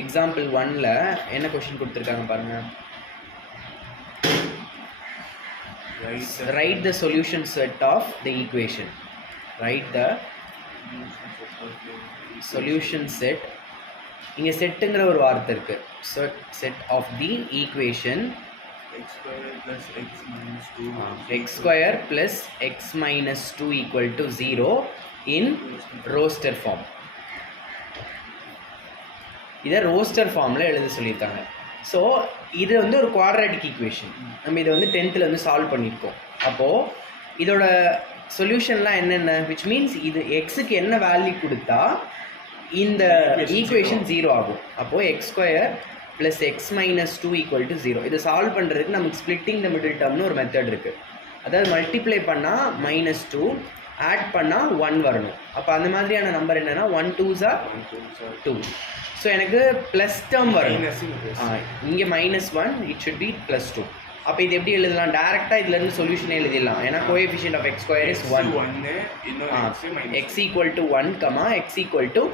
Example 1ல என்ன question கொடுத்துருக்காங்க பாருங்க. Write the solution set of the equation. Write the solution set. இங்க செட்டுங்கிற ஒரு வார்த்தை இருக்கு. Set of the equation x square plus x minus 2 equal to 0 in roster form. இதை roster ஃபார்மில் எழுத சொல்லியிருக்காங்க. ஸோ இது வந்து ஒரு குவாட்ராட்டிக் ஈக்குவேஷன். நம்ம இதை வந்து 10th வந்து சால்வ் பண்ணியிருக்கோம். அப்போது இதோட சொல்யூஷன்லாம் என்னென்ன, விச் மீன்ஸ் இது எக்ஸுக்கு என்ன வேல்யூ கொடுத்தா இந்த ஈக்குவேஷன் 0 ஆகும். அப்போது X square plus X minus 2 equal to 0. இதை சால்வ் பண்ணுறதுக்கு நமக்கு ஸ்ப்ளிட்டிங் த மிடில் டேர்ம்னு ஒரு மெத்தட் இருக்குது. அதாவது மல்டிப்ளை பண்ணால் -2, ஆட் பண்ணால் 1 வரணும். அப்போ அந்த மாதிரியான நம்பர் என்னென்னா 1 2s are 2. ஸோ எனக்கு ப்ளஸ் டேர்ம் வரும். இங்கே -1, இட் ஷுட் பி +2. அப்போ இது எப்படி எழுதலாம்? டேரெக்டாக இதுலேருந்து சொல்யூஷனே எழுதிடலாம். ஏன்னா coefficient of x square is 1. X equal to 1, x equal to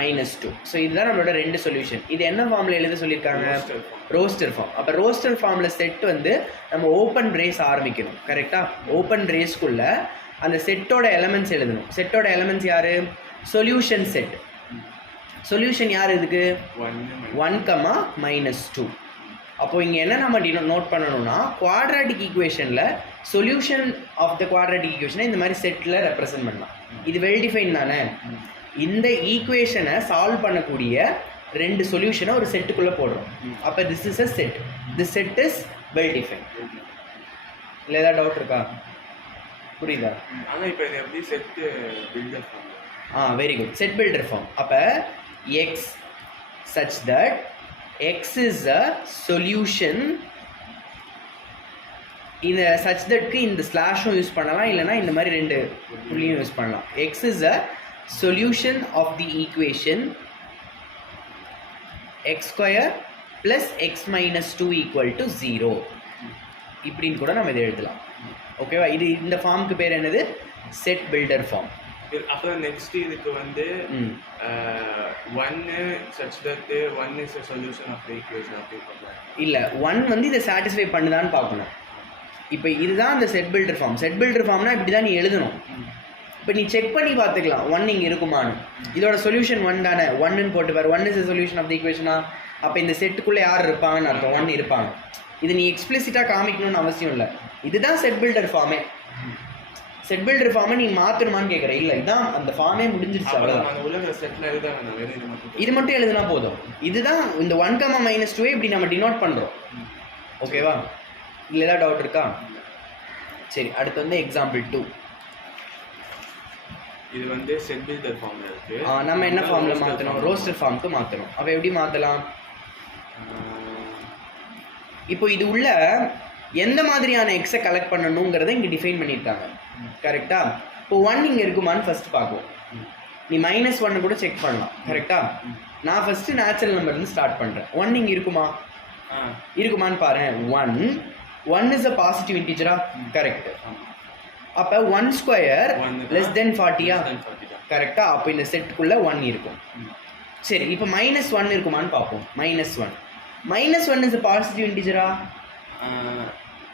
-2. So இதுதான் நம்மளோட ரெண்டு சொல்யூஷன். இது என்ன ஃபார்மில் எழுத சொல்லியிருக்காங்க? Roster form. அப்போ ரோஸ்டர் ஃபார்மில் செட் வந்து நம்ம ஓப்பன் ரேஸ் ஆரம்பிக்கணும். கரெக்டாக? ஓப்பன் ரேஸ்க்குள்ளே அந்த செட்டோட எலமெண்ட்ஸ் எழுதணும். செட்டோட எலமெண்ட்ஸ் யார்? Solution set. சொல்யூஷன் யார் இதுக்கு? 1, -2. அப்போது இங்கே என்ன நம்ம நோட் பண்ணணும்னா, குவாட்ராட்டிக் ஈக்குவேஷனில் சொல்யூஷன் ஆஃப் த குவாட்ராட்டிக் ஈக்குவேஷனை இந்த மாதிரி செட்டில் ரெப்ரசென்ட் பண்ணலாம். இது வெல் டிஃபைன் தானே? இந்த ஈக்குவேஷனை சால்வ் பண்ணக்கூடிய ரெண்டு சொல்யூஷனை ஒரு செட்டுக்குள்ளே போடுறோம். அப்போ this is a set. This set is well define. இல்லை ஏதாவது டவுட் இருக்கா? புரியுதா? ஆனால் இப்போ இது எப்படி set builder form? Very good. Set builder form. அப்போ x such that x is a solution. இந்த such thatக்கு இந்த ஸ்லாஷும் யூஸ் பண்ணலாம், இல்லைனா இந்த மாதிரி ரெண்டு புள்ளியும் யூஸ் பண்ணலாம். x is a solution of the equation x square plus x minus 2 equal to 0. இப்படின்னு கூட நம்ம இதை எழுதலாம். ஓகேவா? இது இந்த ஃபார்முக்கு பேர் என்னது? Set builder form. அப்புறம் நெக்ஸ்ட் இதுக்கு வந்து 1 such that 1 is a solution of the equation அப்படி பார்க்கலாம். இல்ல 1 வந்து இதை சாட்டிஸ்ஃபை பண்ணுதான்னு பார்க்கணும். இப்போ இதுதான் அந்த set builder form. Set builder ஃபார்ம்னா இப்படி தான் நீ எழுதணும். இப்போ நீ செக் பண்ணி பார்த்துக்கலாம் 1 இங்கே இருக்குமான்னு. இதோட சொல்யூஷன் 1 தானே? 1ன்னு போட்டு பாரு. 1 is a solution of the equation. அப்போ இந்த செட்டுக்குள்ளே யார் இருப்பாங்கன்னு அர்த்தம்? 1 இருப்பாங்க. இது நீ எக்ஸ்பிளிசிட்டாக காமிக்கணும்னு அவசியம் இல்லை. இதுதான் செட் பில்டர் ஃபார்மே. செட் பில்டர் ஃபார்மை நீ மாற்றணுமான்னு கேட்குற? இல்லை, இதுதான் அந்த ஃபார்மே முடிஞ்சிருச்சு. அவ்வளோதான். இது மட்டும் எழுதுனா போதும். இதுதான் இந்த 1, -2 இப்படி நம்ம டினோட் பண்ணுறோம். ஓகேவா? இல்லை ஏதாவது டவுட் இருக்கா? சரி, அடுத்து வந்து எக்ஸாம்பிள் 2. இது வந்து செட் பில்டர் ஃபார்ம்ல இருக்கு. நம்ம என்ன ஃபார்ம்ல மாற்றணும்? ரோஸ்டர் ஃபார்முக்கு மாற்றணும். அப்போ எப்படி மாற்றலாம்? இப்போ இது உள்ள எந்த மாதிரியான எக்ஸை கலெக்ட் பண்ணணுங்கிறத இங்கே டிஃபைன் பண்ணியிருக்காங்க. கரெக்டா? இப்போ 1 இங்கே இருக்குமான்னு ஃபர்ஸ்ட் பார்ப்போம். நீ -1 கூட செக் பண்ணலாம். கரெக்டா? நான் ஃபர்ஸ்ட் நேச்சுரல் நம்பர்லேருந்து ஸ்டார்ட் பண்ணுறேன். 1 இங்கே இருக்குமா? இருக்குமான்னு பாரு. 1 இஸ் அ பாசிட்டிவ் இன்டிஜரா? கரெக்ட். அப்போ 1 ஸ்கொயர் லெஸ் தென் 40யா? கரெக்டா? அப்போ இந்த செட்டுக்குள்ளே 1 இருக்கும். சரி, இப்போ -1 இருக்குமான்னு பார்ப்போம். -1 இஸ் அ பாசிட்டிவ் இன்டிஜரா?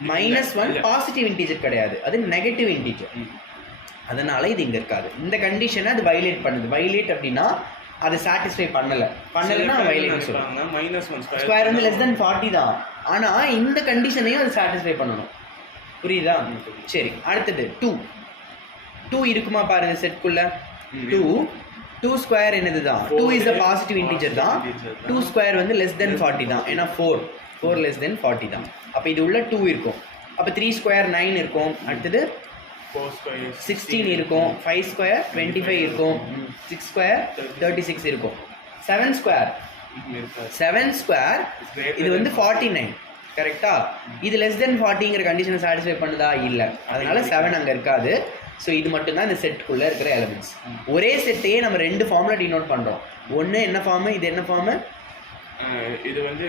-1 பாசிட்டிவ் இன்டிஜர் கிடையாது, அது நெகட்டிவ் இன்டிஜர். அதனால இது இங்கே இருக்காது. இந்த கண்டிஷனை அது வயலேட் பண்ணுது. வயலேட் அப்படின்னா அதை சாட்டிஸ்ஃபை பண்ணலைன்னா வயலேட் சொல்லுவாங்க. -1 ஸ்கொயர் வந்து லெஸ் தென் 40 தான். ஆனால் இந்த கண்டிஷனையும் அது சாட்டிஸ்ஃபை பண்ணணும். புரியுதா? சரி, அடுத்தது 2 இருக்குமா பாருங்க செட்குள்ள. 2 ஸ்கொயர் என்னது தான்? 2 இஸ் அ பாசிட்டிவ் இன்டிஜர் தான். 2 ஸ்கொயர் வந்து லெஸ் தென் 40 தான். ஏன்னா 4 லெஸ் தென் 40 தான். அப்போ இது உள்ள 2 இருக்கும். அப்போ 3 ஸ்கொயர் 9 இருக்கும். அடுத்தது 4 ஸ்கொயர் 16 இருக்கும். 5 ஸ்கொயர் 25 இருக்கும். 6 ஸ்கொயர் 36 இருக்கும். 7 ஸ்கொயர் இது வந்து 49. கரெக்டா? இது லெஸ் தென் 40ங்கிற கண்டிஷனை சாட்டிஸ்ஃபை பண்ணுதா? இல்லை. அதனால 7 அங்கே இருக்காது. ஸோ இது மட்டும்தான் இந்த செட்டுக்குள்ளே இருக்கிற எலிமெண்ட்ஸ். ஒரே செட்டையே நம்ம ரெண்டு ஃபார்மில் டினோட் பண்ணுறோம். ஒன்று என்ன ஃபார்மு? இது என்ன ஃபார்மு? இது வந்து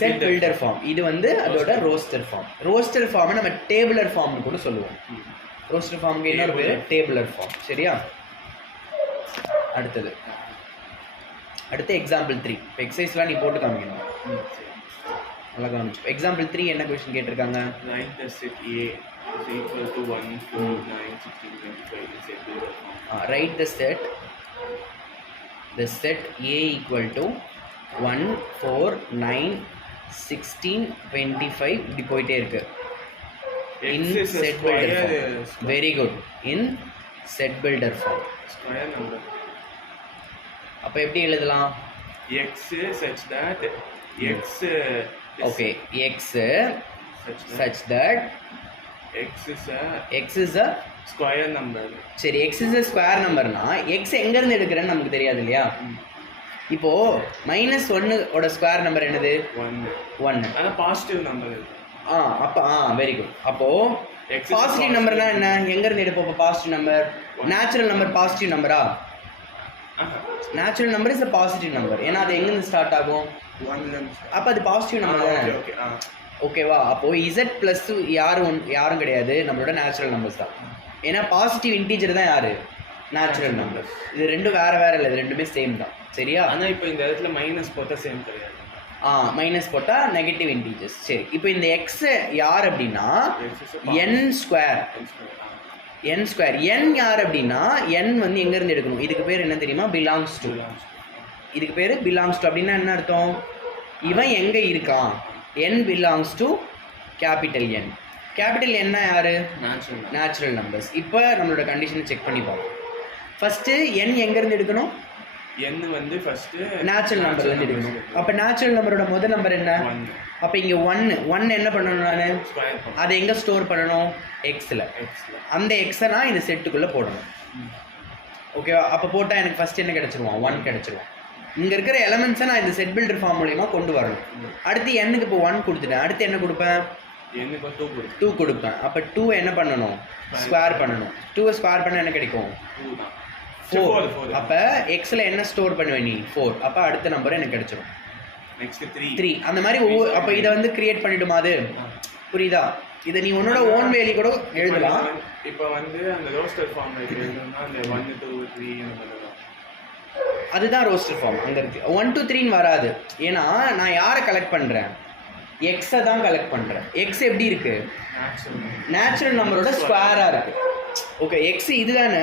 செட் பில்டர் ஃபார்ம். இது வந்து அதோட ரோஸ்டர் ஃபார்ம். ரோஸ்டர் ஃபார்மை நம்ம டேபிளர் ஃபார்ம்னு கூட சொல்லுவோம். ரோஸ்டர் ஃபார்முக்கு இன்னொரு பேர் டேபிளர் ஃபார்ம். சரியா? அடுத்தது அடுத்து எக்ஸாம்பிள் 3. இப்போ எக்ஸசைஸ்லாம் நீ போட்டு காமிக்கணும். நல்லா காமிச்சு. எக்ஸாம்பிள் 3 என்ன கொஸ்டின் கேட்டிருக்காங்க? Write the set A is equal to 1, 4, 9, 16, 25 in set builder form. Write the set A equal to 1, 4, 9, 16, 25 இப்படி போயிட்டே இருக்கு. In X is a set builder square, form. Very good. In set builder form. square number. அப்போ எப்படி எழுதலாம்? X such that X is Okay, X such such that that X is X is a a square number. சரி X is a square numberனா X எங்கேருந்து எடுக்கிறேன்னு நமக்கு தெரியாது இல்லையா? இப்போ -1 ஓட ஸ்கொயர் நம்பர் என்னது? 1. ஆனால் பாசிட்டிவ் நம்பர் இருக்கு. அப்போ வெரி குட். அப்போ X is பாசிட்டிவ் நம்பர்னா என்ன? எங்கேருந்து எடுப்போம்? Positive number natural number positive நம்பரா? Natural number is a positive number. ஏன்னா அது எங்கேருந்து ஸ்டார்ட் ஆகும்? 1 அப்போ அது பாசிட்டிவ் நம்பர் தானே? ஓகே ஓகேவா? அப்போ Z ப்ளஸ் யாரும் கிடையாது, நம்மளோட நேச்சுரல் நம்பர்ஸ் தான். ஏன்னா பாசிட்டிவ் இன்டீஜர் தான் யாரு? Natural number. இது ரெண்டும் வேற இல்லை, இது ரெண்டுமே சேம் தான். சரியா? ஆனால் இப்போ இந்த இடத்துல மைனஸ் போட்டால் சேம் கிடையாது. மைனஸ் போட்டால் நெகட்டிவ் இன்டீஜர்ஸ். சரி, இப்போ இந்த எக்ஸ் யார் அப்படின்னா n ஸ்கொயர். n யார் அப்படின்னா n வந்து எங்கேருந்து எடுக்கணும்? இதுக்கு பேர் என்ன தெரியுமா? Belongs to. இதுக்கு பேர் பிலாங்ஸ் டு அப்படின்னா என்ன அர்த்தம்? இவன் எங்கே இருக்கான்? n belongs to capital N. Capital என்ன யாரு? Natural numbers. இப்போ நம்மளோட கண்டிஷனை செக் பண்ணி பார்ப்போம். ஃபஸ்ட்டு n எங்கேருந்து எடுக்கணும்? n வந்து ஃபஸ்ட்டு நேச்சுரல் நம்பர்லேருந்து எடுக்கணும். அப்போ நேச்சுரல் நம்பரோட முதல் நம்பர் என்ன? அப்போ இங்கே 1 என்ன பண்ணணும்? நான் அதை எங்கே ஸ்டோர் பண்ணணும்? எக்ஸில். அந்த எக்ஸை நான் இந்த செட்டுக்குள்ளே போடணும். ஓகேவா? அப்போ போட்டால் எனக்கு ஃபஸ்ட் என்ன கிடச்சிருவான்? 1 கிடச்சிருவான். இங்கே இருக்கிற எலமெண்ட்ஸை நான் இந்த செட் பில்டர் ஃபார்ம் மூலிமா கொண்டு வரணும். அடுத்து n-க்கு இப்போ 1 கொடுத்துட்டேன். அடுத்து என்ன கொடுப்பேன்? 2 கொடுப்பேன். அப்போ 2 என்ன பண்ணணும்? ஸ்கொயர் பண்ணணும். 2 ஸ்கொயர் பண்ண என்ன கிடைக்கும்? 4. அப்போ எக்ஸில் என்ன ஸ்டோர் பண்ணுவேன் நீ? 4. அப்போ அடுத்த நம்பர் எனக்கு கிடைச்சிடும். நெக்ஸ்ட் 3. அந்த மாதிரி ஒவ்வொரு. அப்போ இதை வந்து கிரியேட் பண்ணிடுமா? அது புரியுதா? இதை நீ உன்னோட ஓன் வேலி கூட எழுதலாம். இப்போ வந்து அந்த ரோஸ்டர் ஃபார்ம் எழுதணும்னா அந்த 1 2 3 அதுதான் ரோஸ்டர் ஃபார்ம். அங்கே இருக்கு 1 2 3ன்னு வராது. ஏன்னா நான் யாரை கலெக்ட் பண்ணுறேன்? எக்ஸை தான் கலெக்ட் பண்ணுறேன். எக்ஸ் எப்படி இருக்கு? நேச்சுரல் நம்பரோட ஸ்கொயராக இருக்கு. ஓகே, எக்ஸ் இதுதானே.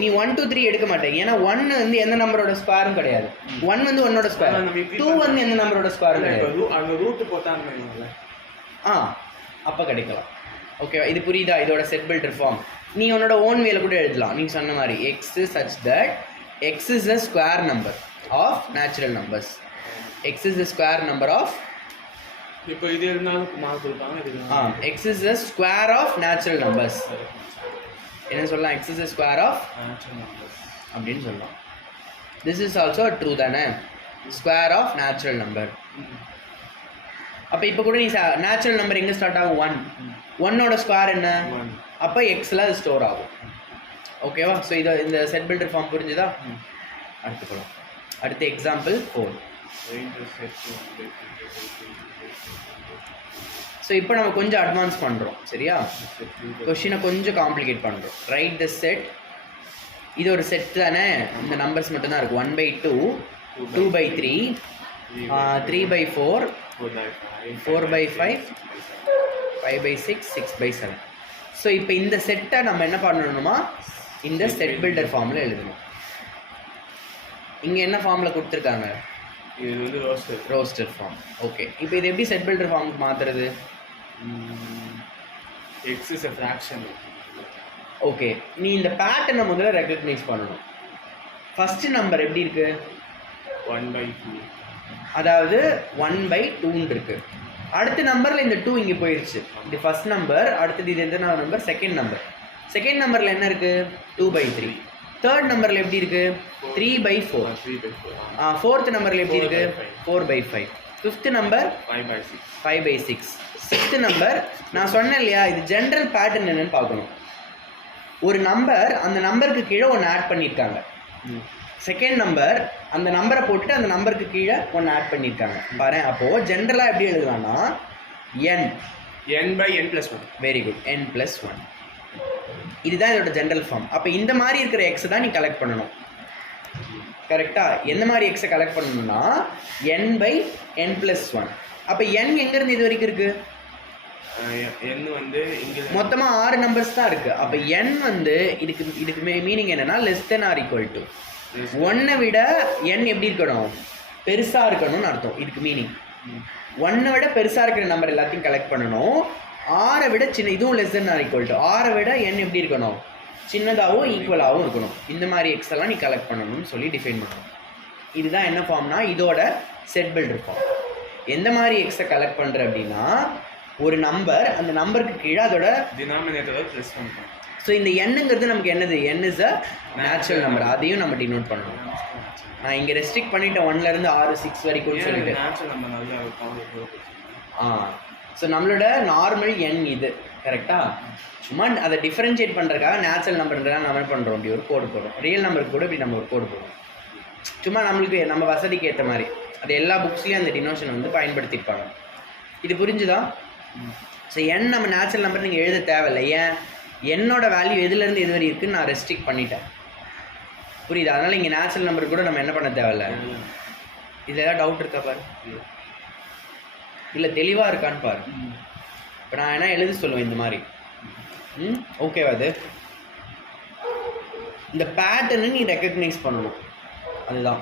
நீ 1 2 3 எடுக்க மாட்டேன். ஏன்னா 1 வந்து எந்த நம்பரோட ஸ்கொயரும் கிடையாது. 1 வந்து 1ஓட ஸ்கொயர். 2 வந்து எந்த நம்பரோட ஸ்கொயரும் கிடையாது. அந்த ரூட் போட்டாங்க. அப்போ கிடைக்கலாம். ஓகேவா? இது புரியுதா? இதோட செட் பில்டர் ஃபார்ம் நீ உன்னோட ஓன் வேல கூட எழுதலாம். நீ சொன்ன மாதிரி X such that x is a square number of natural numbers. x is a square number of இப்போ இது இருந்தாலும் மார்க் கொடுப்பாங்க. இது x is a square of natural numbers. என்ன சொல்லலாம்? x is a square of natural numbers அப்படின்னு சொல்லலாம். this is also a true தானே? square of natural number. அப்போ இப்போ கூட நீ நேச்சுரல் நம்பர் எங்கே ஸ்டார்ட் ஆகும்? 1ஓட ஸ்கொயர் என்ன? அப்போ எக்ஸில் அது ஸ்டோர் ஆகும். ஓகேவா? ஸோ இதை இந்த செட் பில்டர் ஃபார்ம் புரிஞ்சுதா? அடுத்து போகலாம். அடுத்து எக்ஸாம்பிள் 4. ஸோ இப்போ நம்ம கொஞ்சம் அட்வான்ஸ் பண்ணுறோம். சரியா? கொஷினை கொஞ்சம் காம்ப்ளிகேட் பண்ணுறோம். ரைட் த செட். இது ஒரு செட் தானே. இந்த நம்பர்ஸ் மட்டும்தான் இருக்குது. 1/2, 2/3, 3/4, 4/5, 5/6, 6/7. ஸோ இப்போ இந்த செட்டை நம்ம என்ன பண்ணணுமா? இந்த செட் பில்டர் ஃபார்மில் எழுதணும். இங்கே என்ன ஃபார்மில் கொடுத்துருக்காங்க? இது வந்து ரோஸ்டர் ஃபார்ம். ஓகே, இப்போ இது எப்படி செட் பில்டர் ஃபார்முக்கு மாற்றுறது? X is a fraction. Okay, நீ இந்த பேட்டர்னை முதல்ல ரெக்கக்னைஸ் பண்ணணும். ஃபஸ்ட்டு நம்பர் எப்படி இருக்கு? 1/2. அதாவது 1/2 இருக்கு. அடுத்த நம்பரில் இந்த 2 இங்கே போயிடுச்சு. இது ஃபர்ஸ்ட் நம்பர். அடுத்தது இது எந்த நம்பர்? Second number. செகண்ட் நம்பரில் என்ன இருக்குது? 2/3. தேர்ட் நம்பரில் எப்படி இருக்குது? 3/4. ஃபோர்த் நம்பரில் எப்படி இருக்குது? 4/5. Fifth number 5/6. சிக்ஸ்த் நம்பர் நான் சொன்னேன் இல்லையா, இது ஜென்ரல் பேட்டர்ன் என்னன்னு பார்க்கணும். ஒரு நம்பர் அந்த நம்பருக்கு கீழே ஒன்று ஆட் பண்ணியிருக்காங்க. செகண்ட் நம்பர் அந்த நம்பரை போட்டுட்டு அந்த நம்பருக்கு கீழே ஒன்று ஆட் பண்ணியிருக்காங்க பாரு. அப்போது ஜென்ரலாக எப்படி எழுதலாம்னா n/n+1. Very good, n+1. இதுதான் இதோட ஜென்ரல் ஃபார்ம். அப்போ இந்த மாதிரி இருக்கிற எக்ஸை தான் நீ கலெக்ட் பண்ணணும். கரெக்டாக எந்த மாதிரி எக்ஸை கலெக்ட் பண்ணணும்னா n/n+1. அப்போ n எங்கேருந்து இது வரைக்கும் இருக்குது? n வந்து இங்கே மொத்தமாக 6 நம்பர்ஸ் தான் இருக்குது. அப்போ n வந்து இதுக்கு மீனிங் என்னென்னா less than or equal to 1 விட n எப்படி இருக்கணும்? பெருசாக இருக்கணும்னு அர்த்தம். இதுக்கு மீனிங் 1 விட பெருசாக இருக்கிற நம்பர் எல்லாத்தையும் கலெக்ட் பண்ணணும். 6 விட சின்ன, இதுவும் less than or equal to 6 விட n எப்படி இருக்கணும்? சின்னதாகவும் ஈக்குவலாகவும் இருக்கணும். இந்த மாதிரி எக்ஸ் எல்லாம் நீ கலெக்ட் பண்ணணும்னு சொல்லி டிஃபைன் பண்ணணும். இதுதான் என்ன ஃபார்ம்னா இதோட செட் பில்டர் ஃபார்ம். எந்த மாதிரி எக்ஸை கலெக்ட் பண்ணுற அப்படின்னா ஒரு நம்பர், அந்த நம்பருக்கு கீழே அதோட டினாமினேட்டரை ப்ளஸ் பண்ணுறோம். ஸோ இந்த எண்ணுங்கிறது நமக்கு என்னது? n is a natural number. அதையும் நம்ம டினோட் பண்ணணும். நான் இங்கே ரெஸ்ட்ரிக்ட் பண்ணிட்டேன் 1லேருந்து 6 6 வரைக்கும் சொல்லிட்டு. நேச்சுரல் நம்பர் நல்லா ஸோ நம்மளோட நார்மல் எண் இது கரெக்டாக. சும்மா அதை டிஃபரன்ஷியேட் பண்ணுறதுக்காக நேச்சுரல் நம்பர்ன்றதான் நம்ம என்ன பண்ணுறோம்? இப்படி ஒரு கோடு போடுறோம். ரியல் நம்பருக்கு கூட இப்படி நம்ம ஒரு கோடு போடுறோம். சும்மா நம்மளுக்கு நம்ம வசதிக்கு ஏற்ற மாதிரி. அது எல்லா புக்ஸ்லேயும் அந்த டினோஷன் வந்து பயன்படுத்தியிருப்பாங்க. இது புரிஞ்சுதா? ஸோ n நம்ம நேச்சுரல் நம்பர் நீங்கள் எழுத தேவையில்லை. ஏன்? என்னோட வேல்யூ எதுலேருந்து எது வரை இருக்குன்னு நான் ரெஸ்ட்ரிக்ட் பண்ணிட்டேன். புரியுது? அதனால் இங்கே நேச்சுரல் நம்பர் கூட நம்ம என்ன பண்ண தேவையில்லை. இதில் ஏதாவது டவுட் இருக்கா பாரு? இல்லை தெளிவாக இருக்கான்னு பாரு. இப்போ நான் என்ன எழுத சொல்லுவேன் இந்த மாதிரி. ஓகேவா? அது இந்த பேட்டர்னு நீ ரெக்கக்னைஸ் பண்ணணும். அதுதான்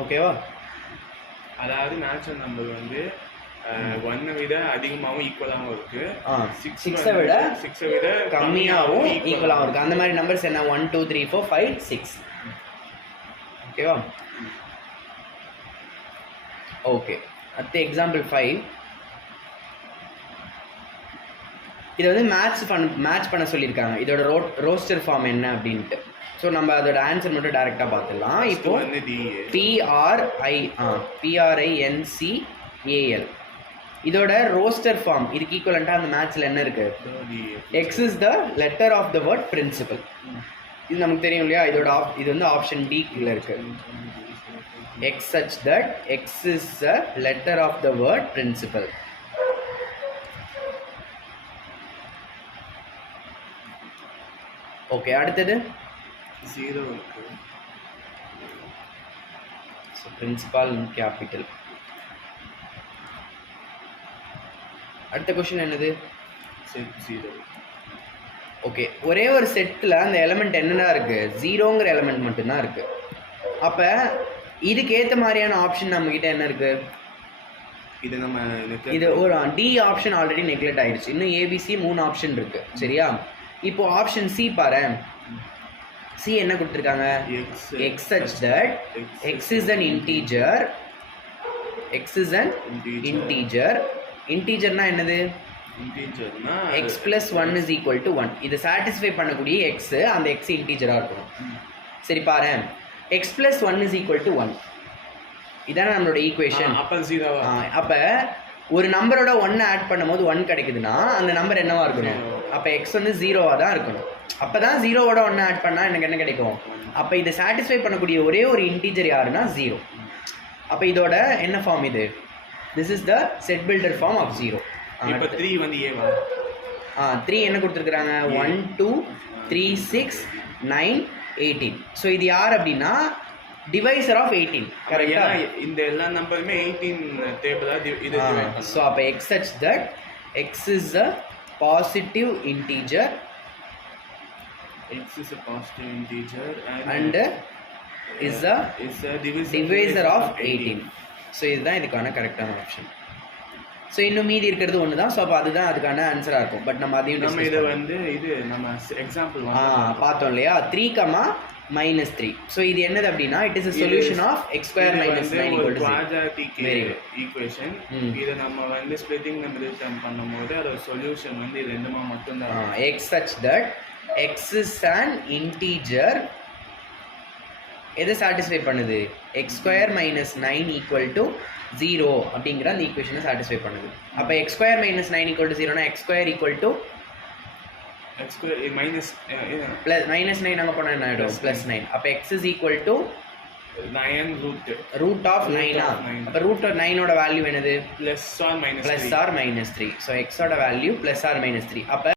ஓகேவா? அதாவது நேச்சுரல் நம்பர் வந்து 1 விட அதிகமாகவும் ஈக்குவலாகவும் இருக்கு. 6 விட கம்மியாகவும் ஈக்குவலாகவும் இருக்கு. அந்த மாதிரி நம்பர்ஸ் என்ன? 1 2 3 4 5 6. ஓகேவா? ஓகே, அடுத்த எக்ஸாம்பிள் 5. இதை வந்து மேட்ச் பண்ண சொல்லியிருக்காங்க. இதோட ரோஸ்டர் ஃபார்ம் என்ன அப்படின்ட்டு. ஸோ நம்ம அதோட ஆன்சர் மட்டும் டைரெக்டாக பார்த்துடலாம். இப்போ PRINCAL இதோட ரோஸ்டர் ஃபார்ம் இதுக்கு ஈக்குவலண்ட்டாக அந்த மேட்ச்சில் என்ன இருக்குது? X is the letter of the word principal. இது நமக்கு தெரியும் இல்லையா? இது வந்து ஆப்ஷன் டி கீழே இருக்குது. X such that x is the letter of the word principal. Okay, அடுத்தது 0 இருக்கு. So principal in capital. அடுத்த கொஸ்டின் என்னது? செட் 0. ஓகே, ஒரே ஒரு செட்டில் அந்த எலமெண்ட் என்னென்னா இருக்குது? 0ங்கிற எலமெண்ட் மட்டும்தான் இருக்குது. அப்போ இதுக்கு ஏற்ற மாதிரியான ஆப்ஷன் நம்மக்கிட்ட என்ன இருக்குது? இது ஒரு டி ஆப்ஷன் ஆல்ரெடி நெக்லெக்ட் ஆயிடுச்சு. இன்னும் ஏபிசி 3 ஆப்ஷன் இருக்குது. சரியா? இப்போ ஆப்ஷன் சி பாரு. சி என்ன கொடுத்துருக்காங்க? X such that x is an integer. X is an integer. இன்டீஜர்னா என்னது? இன்டீஜர்னா x plus 1 is equal to 1. இதை சாட்டிஸ்ஃபை பண்ணக்கூடிய எக்ஸ், அந்த எக்ஸ் இன்டீஜராக இருக்கணும். சரி பாரு, X plus 1 is equal to 1. இதான நம்மளோட ஈக்குவேஷன். அப்போ ஒரு நம்பரோட 1 ஆட் பண்ணும்போது 1 கிடைக்குதுன்னா அந்த நம்பர் என்னவா இருக்கணும்? அப்போ எக்ஸ் வந்து 0வாக தான் இருக்கணும். அப்போ தான் 0வோட 1 ஆட் பண்ணால் எனக்கு என்ன கிடைக்கும்? அப்போ இதை சாட்டிஸ்ஃபை பண்ணக்கூடிய ஒரே ஒரு இன்டீஜர் யாருன்னா 0. அப்போ இதோட என்ன ஃபார்ம் இது? This is the set builder form of 0. இப்போ 3 வந்து ஏவா? 3 என்ன கொடுத்துருக்குறாங்க? 1 2 3 6 9 18. ஸோ இது யார் அப்படின்னா டிவைசர் ஆஃப் 18. கரெக்டா? இந்த எல்லா நம்பருமே 18 டேபிளா இது. ஸோ அப்போ X such that x is a positive integer x is a positive integer and is a divisor of 18. So இதுதான் இதுக்கான கரெக்டான ஆப்ஷன். ஸோ இன்னும் மீதி இருக்கிறது ஒன்று தான். ஸோ அப்போ அதுதான் அதுக்கான ஆன்சராக இருக்கும். பட் நம்ம அதையும் நம்ம இதை வந்து நம்ம எக்ஸாம்பிள் பார்த்தோம் இல்லையா? 3, -3. ஸோ இது என்னது அப்படின்னா it is a solution of x square minus 9 equal to 0. quadratic equation. இதை நம்ம வந்து splitting numeration பண்ணும்போது அதோட சொல்யூஷன் வந்து இது ரெண்டுமா மட்டும்தான். x such that x is an integer. எதை சாட்டிஸ்ஃபை பண்ணுது? X square minus 9 equal to 0 அப்படிங்கிற அந்த ஈக்குவேஷனை சாட்டிஸ்ஃபை பண்ணுது. அப்போ x square minus 9 equal to 0னா x square equal to x square minus plus -9 அங்கே போனால் என்ன ஆகிடும்? +9. அப்போ x is equal to 9 root of 9. அப்போ ரூட் ஆஃப் 9ஓட வேல்யூ என்னது? +or -3. +or -3. ஸோ எக்ஸோட வேல்யூ +or -3. அப்போ